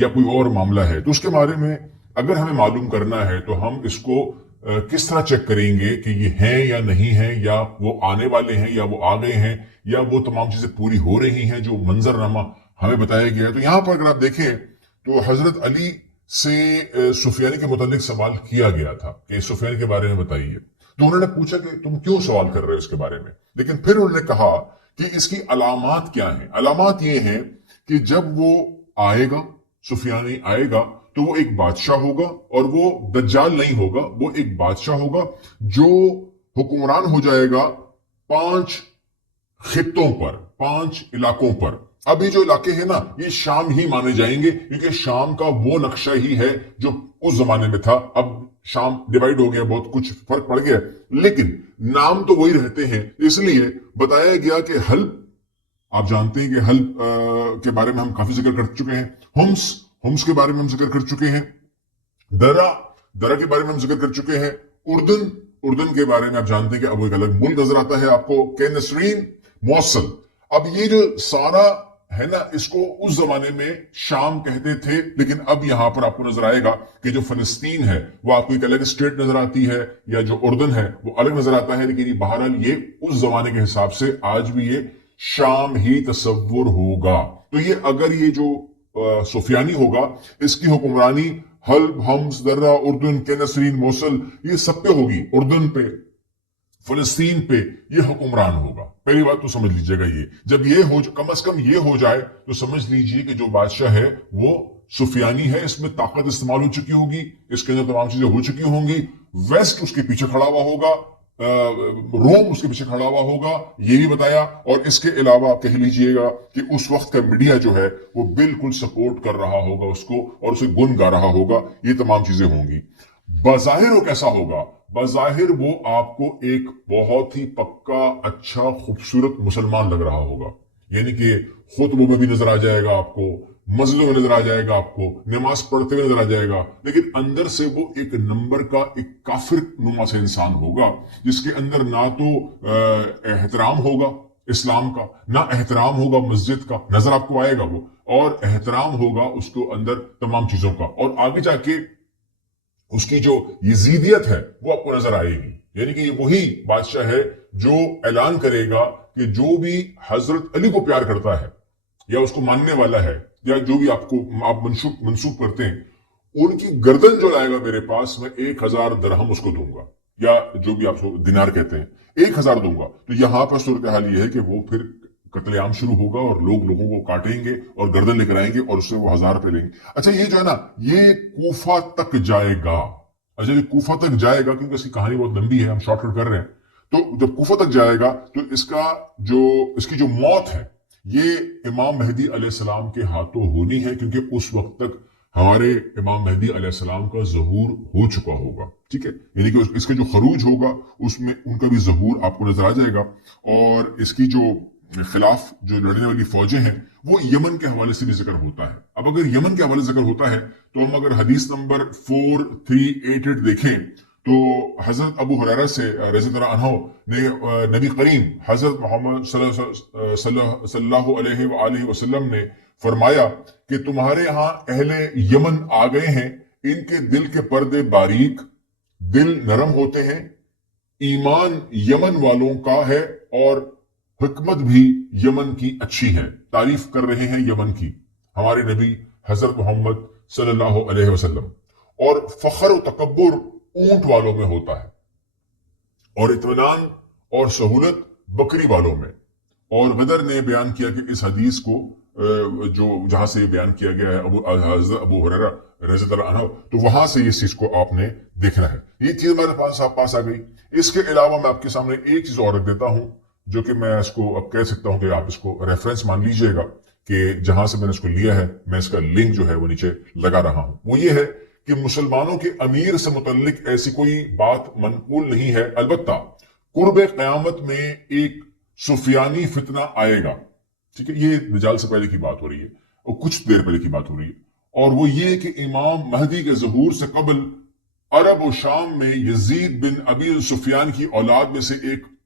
یا کوئی اور معاملہ ہے، تو اس کے بارے میں اگر ہمیں معلوم کرنا ہے تو ہم اس کو کس طرح چیک کریں گے کہ یہ ہیں یا نہیں ہیں، یا وہ آنے والے ہیں یا وہ آ گئے ہیں، یا وہ تمام چیزیں پوری ہو رہی ہیں جو منظرنامہ ہمیں بتایا گیا ہے۔ تو یہاں پر اگر آپ دیکھیں تو حضرت علی سے سفیانی کے متعلق سوال کیا گیا تھا کہ سفیانی کے بارے میں بتائیے، تو انہوں نے پوچھا کہ تم کیوں سوال کر رہے ہو اس کے بارے میں، لیکن پھر انہوں نے کہا کہ اس کی علامات کیا ہیں۔ علامات یہ ہیں کہ جب وہ آئے گا، سفیانی آئے گا، تو وہ ایک بادشاہ ہوگا، اور وہ دجال نہیں ہوگا، وہ ایک بادشاہ ہوگا جو حکمران ہو جائے گا 5 خطوں پر، 5 علاقوں پر۔ اب یہ جو علاقے ہیں نا، یہ شام ہی مانے جائیں گے، کیونکہ شام کا وہ نقشہ ہی ہے جو اس زمانے میں تھا۔ اب شام ڈیوائیڈ ہو گیا، بہت کچھ فرق پڑ گیا، لیکن نام تو وہی رہتے ہیں۔ اس لیے بتایا گیا کہ حلب، آپ جانتے ہیں کہ حلب کے بارے میں ہم کافی ذکر کر چکے ہیں، ہمس کے بارے میں ہم ذکر کر چکے ہیں، درہ کے بارے میں ہم ذکر کر چکے ہیں، اردن کے بارے میں آپ جانتے ہیں کہ اب ایک الگ ملک نظر آتا ہے آپ کو، کہ نسرین، موصل۔ اب یہ جو سارا ہے نا، اس کو اس زمانے میں شام کہتے تھے، لیکن اب یہاں پر آپ کو نظر آئے گا کہ جو فلسطین ہے وہ آپ کو ایک الگ اسٹیٹ نظر آتی ہے، یا جو اردن ہے وہ الگ نظر آتا ہے، لیکن یہ بہرحال یہ اس زمانے کے حساب سے آج بھی یہ شام ہی تصور ہوگا۔ تو یہ اگر یہ جو سفیانی ہوگا، اس کی حکمرانی حلب، ہمس، درہ، اردن، کے نسرین، موصل، یہ سب پہ ہوگی، اردن پہ، فلسطین پہ یہ حکمران ہوگا۔ پہلی بات تو سمجھ لیجئے گا، یہ جب یہ ہو، کم از کم یہ ہو جائے تو سمجھ لیجئے کہ جو بادشاہ ہے وہ سفیانی ہے، اس میں طاقت استعمال ہو چکی ہوگی، اس کے اندر تمام چیزیں ہو چکی ہوں گی، ویسٹ اس کے پیچھے کھڑا ہوا ہوگا، روم اس کے پیچھے کھڑا ہوا ہوگا، یہ بھی بتایا۔ اور اس کے علاوہ کہہ لیجئے گا کہ اس وقت کا میڈیا جو ہے وہ بالکل سپورٹ کر رہا ہوگا اس کو، اور اسے گن گا رہا ہوگا، یہ تمام چیزیں ہوں گی۔ بظاہر وہ کیسا ہوگا؟ بظاہر وہ آپ کو ایک بہت ہی پکا، اچھا، خوبصورت مسلمان لگ رہا ہوگا، یعنی کہ خطبوں میں بھی نظر آ جائے گا آپ کو، مسجدوں میں نظر آ جائے گا آپ کو، نماز پڑھتے ہوئے نظر آ جائے گا، لیکن اندر سے وہ ایک نمبر کا ایک کافر نما سے انسان ہوگا، جس کے اندر نہ تو احترام ہوگا اسلام کا، نہ احترام ہوگا مسجد کا، نظر آپ کو آئے گا وہ، اور احترام ہوگا اس کو اندر تمام چیزوں کا، اور آگے جا کے اس کی جو یزیدیت ہے وہ آپ کو نظر آئے گی۔ یعنی کہ یہ وہی بادشاہ ہے جو اعلان کرے گا کہ جو بھی حضرت علی کو پیار کرتا ہے، یا اس کو ماننے والا ہے، یا جو بھی آپ منسوب کرتے ہیں، ان کی گردن جو لائے گا میرے پاس، میں 1000 درہم اس کو دوں گا، یا جو بھی آپ دینار کہتے ہیں، 1000 دوں گا۔ تو یہاں پر صورتحال یہ ہے کہ وہ پھر قتل عام شروع ہوگا، اور لوگوں کو کاٹیں گے اور گردن لے کر آئیں گے، اور اس سے وہ 1000 روپے لیں گے۔ اچھا، یہ جو ہے نا، یہ کوفہ تک جائے گا۔ اچھا، یہ کوفہ تک جائے گا، کیونکہ اس کی کہانی بہت لمبی ہے، ہم شارٹ کٹ کر رہے ہیں۔ تو جب کوفہ تک جائے گا تو اس کی جو موت ہے، یہ امام مہدی علیہ السلام کے ہاتھوں ہونی ہے، کیونکہ اس وقت تک ہمارے امام مہدی علیہ السلام کا ظہور ہو چکا ہوگا، ٹھیک ہے؟ یعنی کہ اس کا جو خروج ہوگا اس میں ان کا بھی ظہور آپ کو نظر آ جائے گا، اور اس کی جو خلاف جو لڑنے والی فوجیں ہیں وہ یمن کے حوالے سے بھی ذکر ہوتا ہے۔ اب اگر یمن کے حوالے سے ذکر ہوتا ہے تو ہم اگر حدیث نمبر 4388 دیکھیں تو حضرت ابو ہریرہ سے رضی اللہ عنہ نے نبی کریم حضرت محمد صلی اللہ علیہ وآلہ وسلم نے فرمایا کہ تمہارے ہاں اہل یمن آ گئے ہیں، ان کے دل کے پردے باریک، دل نرم ہوتے ہیں، ایمان یمن والوں کا ہے، اور حکمت بھی یمن کی اچھی ہے۔ تعریف کر رہے ہیں یمن کی ہمارے نبی حضرت محمد صلی اللہ علیہ وسلم۔ اور فخر و تکبر اونٹ والوں میں ہوتا ہے، اور اطمینان اور سہولت بکری والوں میں۔ اور غدر نے بیان کیا کہ اس حدیث کو جو جہاں سے یہ بیان کیا گیا ہے حضرت ابو ہریرہ رضی اللہ عنہ، تو وہاں سے اس چیز کو آپ نے دیکھنا ہے۔ یہ چیز ہمارے پاس آ گئی۔ اس کے علاوہ میں آپ کے سامنے ایک چیز اور رکھ دیتا ہوں، جو کہ میں اس کو اب کہہ سکتا ہوں کہ آپ اس کو ریفرنس مان لیجئے گا، کہ جہاں سے میں نے اس کو لیا ہے، میں اس کا لنک جو ہے وہ نیچے لگا رہا ہوں۔ وہ یہ ہے کہ مسلمانوں کے امیر سے متعلق ایسی کوئی بات منقول نہیں ہے، البتہ قرب قیامت میں ایک سفیانی فتنہ آئے گا، ٹھیک ہے؟ یہ دجال سے پہلے کی بات ہو رہی ہے، اور کچھ دیر پہلے کی بات ہو رہی ہے، اور وہ یہ کہ امام مہدی کے ظہور سے قبل عرب و شام میں یزید بن ابی سفیان کی اولاد میں سے ایک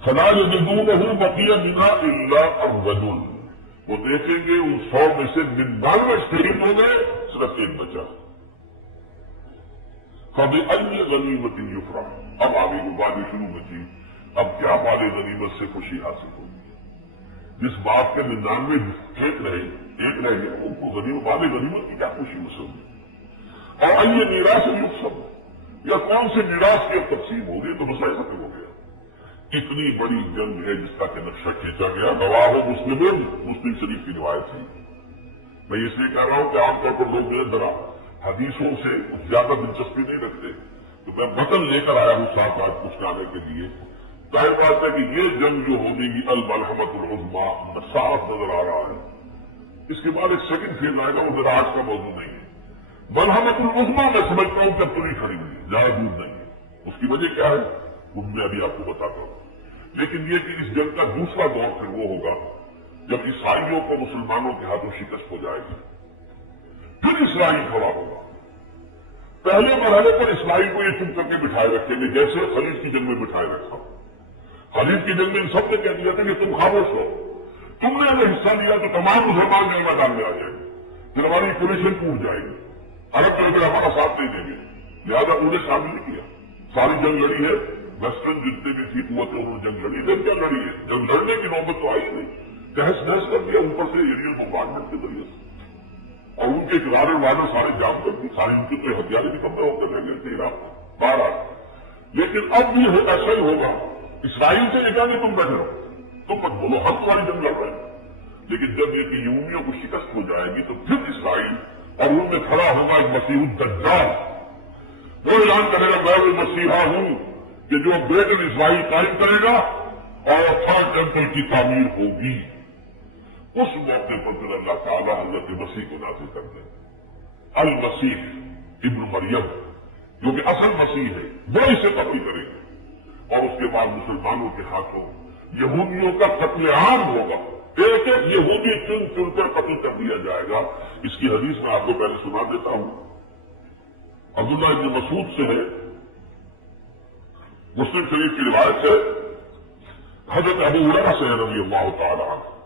فلا يجدونه بقي منها الا الرجل، وہ دیکھیں گے ان 100 میں سے 99 شہید ہو گئے، صرف ایک بچا۔ فبأي غنیمۃ یفرح، اب آگے کی باتیں شروع میں تھی، اب کیا مال غنیمت سے خوشی حاصل ہوگی؟ جس بات کے 99 ایک رہ گیا، ان کو مال غنیمت کی کیا خوشی حاصل ہوگی؟ اور ای میراث یقسم، یا کون سے میراث کی اب تقسیم ہوگی؟ تو مسئلہ ختم ہو گیا۔ اتنی بڑی جنگ ہے جس کا کہ نقشہ کھینچا گیا، گواہ ہو مسلم شریف کی روایت تھی۔ میں اس لیے کہہ رہا ہوں کہ عام طور پر لوگ جو ہے ذرا حدیثوں سے زیادہ دلچسپی نہیں رکھتے، تو میں متن لے کر آیا ہوں ساتھ آج کچھ آنے کے لیے۔ ظاہر بات ہے کہ یہ جنگ جو ہونے کی الملحمۃ العظمیٰ صاف نظر آ رہا ہے۔ اس کے بعد ایک سیکنڈ فیز آئے گا، وہ ذرا آج کا موضوع نہیں ہے۔ ملحمۃ العظمیٰ میں سمجھتا ہوں کہ اب تو نہیں کھڑی ہوئی، زیادہ دور نہیں ہے۔ اس کی وجہ کیا ہے وہ میں ابھی آپ کو بتاتا ہوں، لیکن یہ کہ اس جنگ کا دوسرا دور پھر وہ ہوگا جب عیسائیوں کو مسلمانوں کے ہاتھوں شکست ہو جائے گی، پھر اسرائیل کھڑا ہوگا۔ پہلے مرحلے پر اسرائیل کو یہ چپ کر کے بٹھائے رکھیں گے، جیسے خلیج کی جنگ میں بٹھائے رکھا۔ خلیج کی جنگ میں ان سب نے کہہ دیا تھا کہ تم خاموش ہو، تم نے اگر حصہ لیا تو تمام مسلمان جنگ میدان میں آ جائیں گے، پھر ہماری پوزیشن ٹوٹ جائے گی، الگ طرح ہمارا ساتھ نہیں دیں گے، لہٰذا انہیں شامل نہیں کیا۔ ساری جنگ لڑی ہے، ویسٹرن جتنے بھی تھی قوتیں انہوں نے جنگ لڑی، جنگ کیا لڑی ہے؟ جنگ لڑنے کی نوبت تو آئی نہیں، تحس نحس کر دیا اوپر سے ایریل بمبارڈمنٹ کے ذریعے سے، اور ان کے کنارے وارے سارے جام کر دی، ساری ان کے ہتھیاریں بھی کمرے ہوتے رہ گئے تھے عراق میں بارہ۔ لیکن اب بھی ایسا ہی ہوگا، اسرائیل سے یہ کہیں گے تم بیٹھے رہو، تم مت بولو، ہم تمہاری جنگ لڑ رہے ہیں۔ لیکن جب یہ کہ یہودیوں کو شکست ہو جائے گی تو پھر اسرائیل اور ان میں کھڑا ہوگا ایک مسیح الدجال، وہ اعلان کرے گا میں مسیحا ہوں، کہ جو گریٹر اسرائیل قائم کرے گا اور تھرڈ ٹیمپل کی تعمیر ہوگی۔ اس موقع پر پھر اللہ تعالیٰ حضرت مسیح کو نازل کر دیں، المسیح ابن مریم، جو کہ اصل مسیح ہے، وہ اسے قبول کرے گا، اور اس کے بعد مسلمانوں کے ہاتھوں یہودیوں کا قتل عام ہوگا، ایک ایک یہودی چن چن کر قتل کر دیا جائے گا۔ اس کی حدیث میں آپ کو پہلے سنا دیتا ہوں، عبداللہ ابن مسعود سے ہے، مسلم شریف کی روایت ہے، حضرت ابو ہریرہ سے رضی اللہ تعالیٰ عنہ،